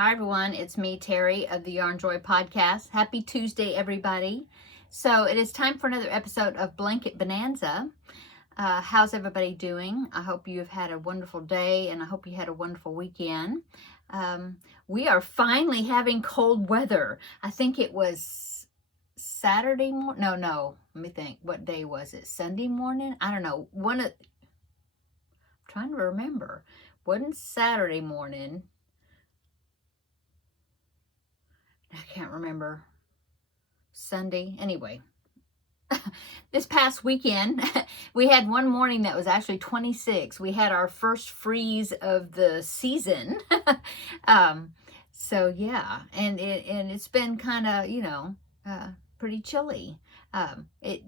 Hi everyone, it's me, Terry of the Yarn Joy podcast. Happy Tuesday, everybody. So it is time for another episode of Blanket Bonanza. How's everybody doing? I hope you've had a wonderful day and I hope you had a wonderful weekend. We are finally having cold weather. I think it was Saturday morning. No, let me think. What day was it? Sunday morning? I don't know. I'm trying to remember. Wasn't Saturday morning. I can't remember. Sunday. Anyway, this past weekend, we had one morning that was actually 26. We had our first freeze of the season. So yeah, and it's been kind of, pretty chilly. It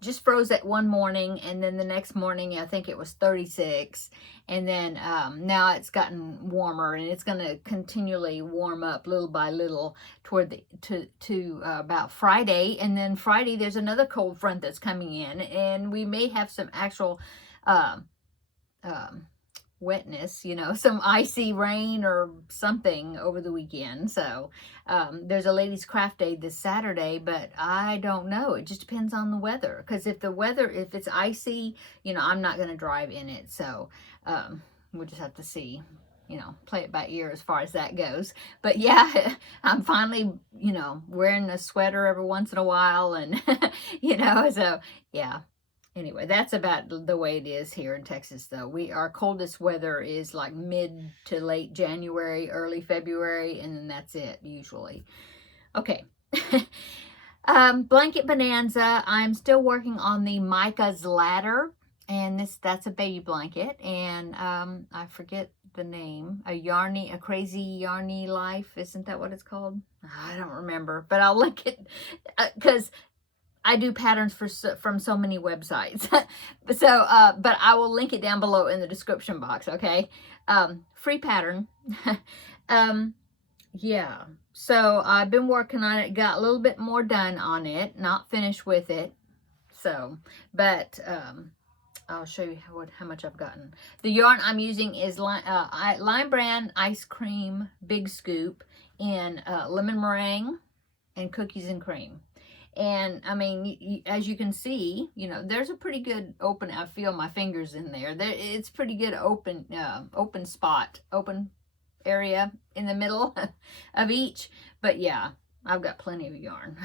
just froze that one morning, and then the next morning I think it was 36, and then now it's gotten warmer, and it's going to continually warm up little by little toward to about Friday. And then Friday there's another cold front that's coming in, and we may have some actual wetness, some icy rain or something over the weekend. So there's a ladies craft day this Saturday, but I don't know. It just depends on the weather, because if it's icy, I'm not going to drive in it. So we'll just have to see, play it by ear as far as that goes. But yeah, I'm finally, wearing a sweater every once in a while, and so yeah. Anyway, that's about the way it is here in Texas, though. Our coldest weather is like mid to late January, early February, and then that's it, usually. Okay. Blanket Bonanza. I'm still working on the Micah's Ladder, and that's a baby blanket, and I forget the name. A Crazy Yarny Life. Isn't that what it's called? I don't remember, but I'll link it, because I do patterns from so many websites. So, but I will link it down below in the description box, okay? Free pattern. Yeah. So I've been working on it, got a little bit more done on it, not finished with it. So, but I'll show you how much I've gotten. The yarn I'm using is Lime Brand Ice Cream Big Scoop in lemon meringue and cookies and cream. And I mean, as you can see, there's a pretty good open. I feel my fingers in there. It's pretty good open spot, open area in the middle of each. But yeah, I've got plenty of yarn.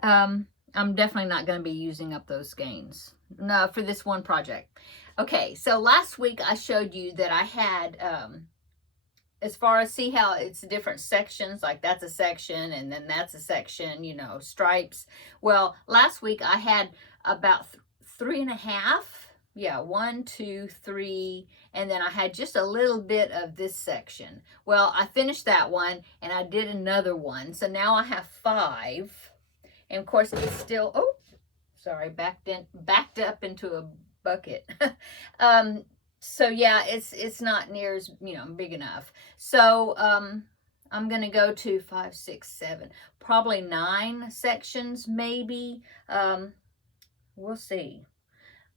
I'm definitely not going to be using up those skeins. No, for this one project. Okay, so last week I showed you that I had, as far as see how it's different sections, like that's a section and then that's a section, stripes. Well, last week I had about 3.5. Yeah, 1, 2, 3, and then I had just a little bit of this section. Well, I finished that one and I did another one. So now I have 5. And of course it's still, oh, sorry, backed up into a bucket. So yeah, it's not near as, big enough. So I'm going to go to 5, 6, 7, probably 9 sections, maybe. We'll see.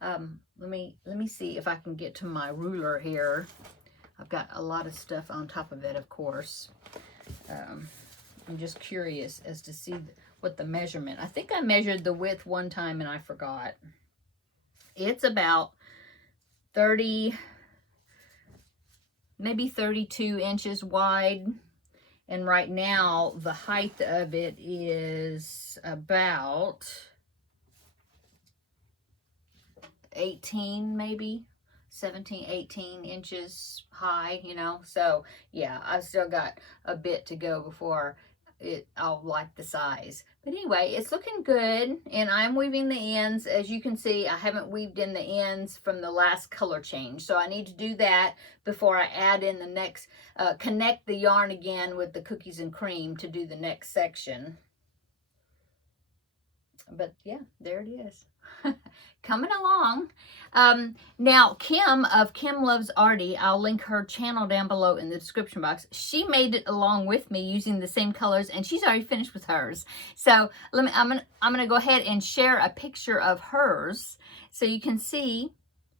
Let me see if I can get to my ruler here. I've got a lot of stuff on top of it, of course. I'm just curious as to see what the measurement. I think I measured the width one time and I forgot. It's about 30, maybe 32 inches wide, and right now the height of it is about 18, maybe 17, 18 inches high, so yeah, I've still got a bit to go before I'll like the size. But anyway, it's looking good, and I'm weaving the ends. As you can see, I haven't weaved in the ends from the last color change, so I need to do that before I add in the next, connect the yarn again with the cookies and cream to do the next section. But yeah, there it is. Coming along. Now Kim of Kim Loves Arty, I'll link her channel down below in the description box. She made it along with me using the same colors, and she's already finished with hers. So I'm gonna go ahead and share a picture of hers so you can see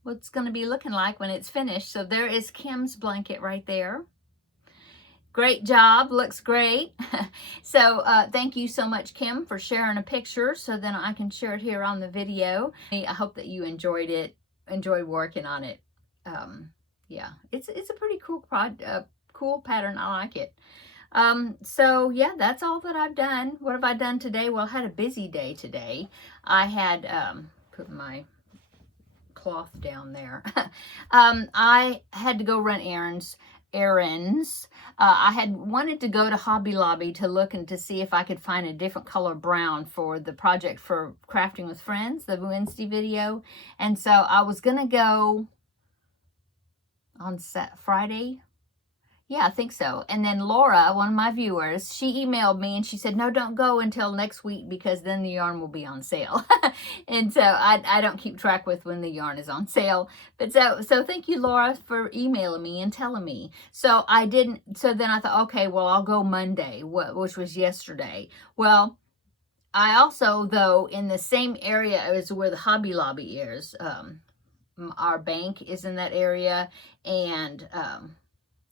what it's gonna be looking like when it's finished. So there is Kim's blanket right there. Great job. Looks great. So thank you so much, Kim, for sharing a picture so then I can share it here on the video. I hope that you enjoyed it, enjoyed working on it. Yeah, it's a pretty cool cool pattern. I like it. So yeah, that's all that I've done. What have I done today? Well, I had a busy day today. I had put my cloth down there. I had to go run errands. I had wanted to go to Hobby Lobby to look and to see if I could find a different color brown for the project for Crafting with Friends, the Wednesday video. And so I was going to go on Friday. Yeah, I think so. And then Laura, one of my viewers, she emailed me and she said, no, don't go until next week because then the yarn will be on sale. And so I don't keep track with when the yarn is on sale. But so thank you, Laura, for emailing me and telling me. So then I thought, okay, well, I'll go Monday, which was yesterday. Well, I also, though, in the same area as where the Hobby Lobby is, our bank is in that area, and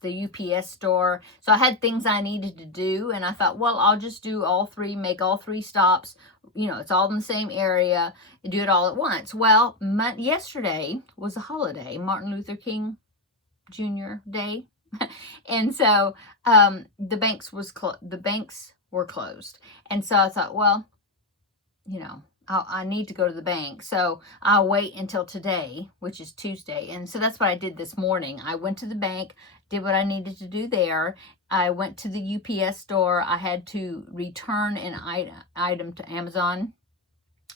the UPS store. So I had things I needed to do, and I thought, well, I'll just do all three, make all three stops. You know, it's all in the same area, and do it all at once. Well, yesterday was a holiday, Martin Luther King Jr. Day. And so the banks were closed. And so I thought, well, you know, I need to go to the bank, so I'll wait until today, which is Tuesday. And so that's what I did this morning. I went to the bank, did what I needed to do there. I went to the UPS store. I had to return an item to Amazon.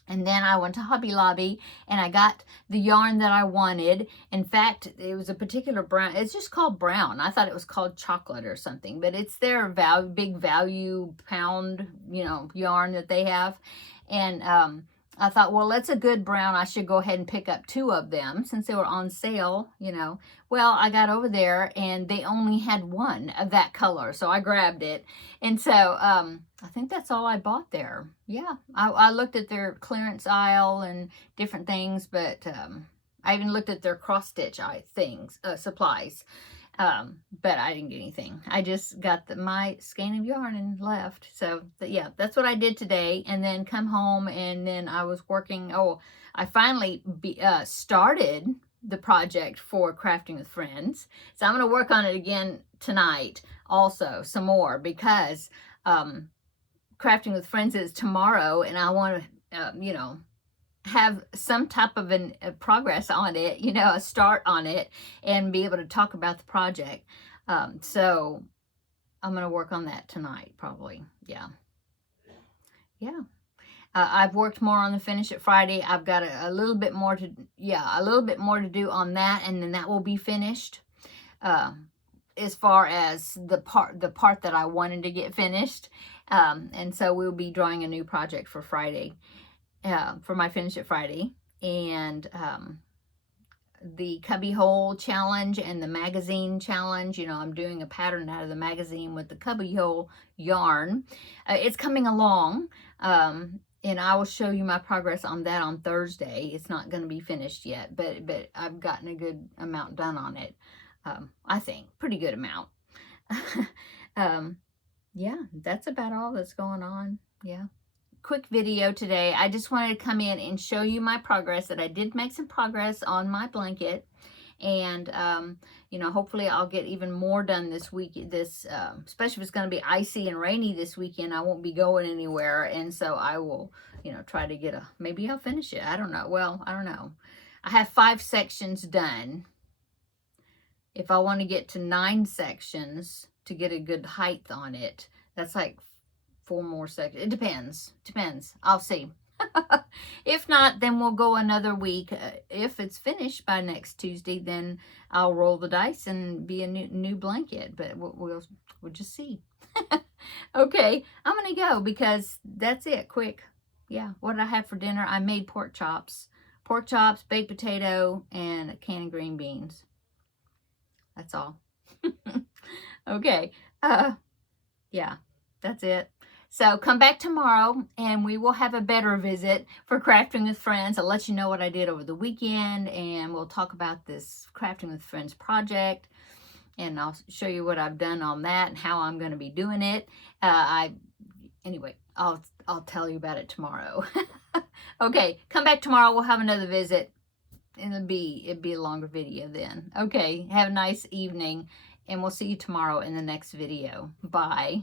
And then I went to Hobby Lobby and I got the yarn that I wanted. In fact, it was a particular brown. It's just called brown. I thought it was called chocolate or something, but it's their big value pound, you know, yarn that they have. And I thought, well, that's a good brown. I should go ahead and pick up 2 of them since they were on sale, you know. Well, I got over there and they only had 1 of that color. So I grabbed it. And so I think that's all I bought there. Yeah, I looked at their clearance aisle and different things, but I even looked at their cross-stitch supplies. But I didn't get anything. I just got my skein of yarn and left. So yeah, that's what I did today. And then come home and then I was working. Oh, I finally started the project for Crafting with Friends. So I'm going to work on it again tonight also some more because Crafting with Friends is tomorrow and I want to, you know, have some type of a progress on it, you know, a start on it, and be able to talk about the project. So I'm going to work on that tonight, probably. Yeah. I've worked more on the Finish It Friday. I've got a little bit more to do on that, and then that will be finished. As far as the part that I wanted to get finished. And so we'll be drawing a new project for Friday. For my Finish It Friday, and the cubbyhole challenge and the magazine challenge. You know, I'm doing a pattern out of the magazine with the cubbyhole yarn. It's coming along, and I will show you my progress on that on Thursday. It's not going to be finished yet, but I've gotten a good amount done on it. I think pretty good amount. Yeah, that's about all that's going on. Yeah. Quick video today. I just wanted to come in and show you my progress, that I did make some progress on my blanket, and you know, hopefully I'll get even more done this week, especially if it's going to be icy and rainy this weekend. I won't be going anywhere, and so I will, you know, try to maybe I'll finish it. I don't know. Well, I don't know. I have 5 sections done. If I want to get to 9 sections to get a good height on it, that's like 4 more sections. It depends. I'll see. If not, then we'll go another week. If it's finished by next Tuesday, then I'll roll the dice and be a new blanket. But we'll just see. Okay, I'm gonna go because that's it. Quick. Yeah. What did I have for dinner? I made pork chops, baked potato, and a can of green beans. That's all. Okay. Yeah. That's it. So come back tomorrow and we will have a better visit for Crafting with Friends. I'll let you know what I did over the weekend, and we'll talk about this Crafting with Friends project. and I'll show you what I've done on that and how I'm going to be doing it. Anyway, I'll tell you about it tomorrow. Okay, come back tomorrow. We'll have another visit. And it'd be a longer video then. Okay, have a nice evening, and we'll see you tomorrow in the next video. Bye.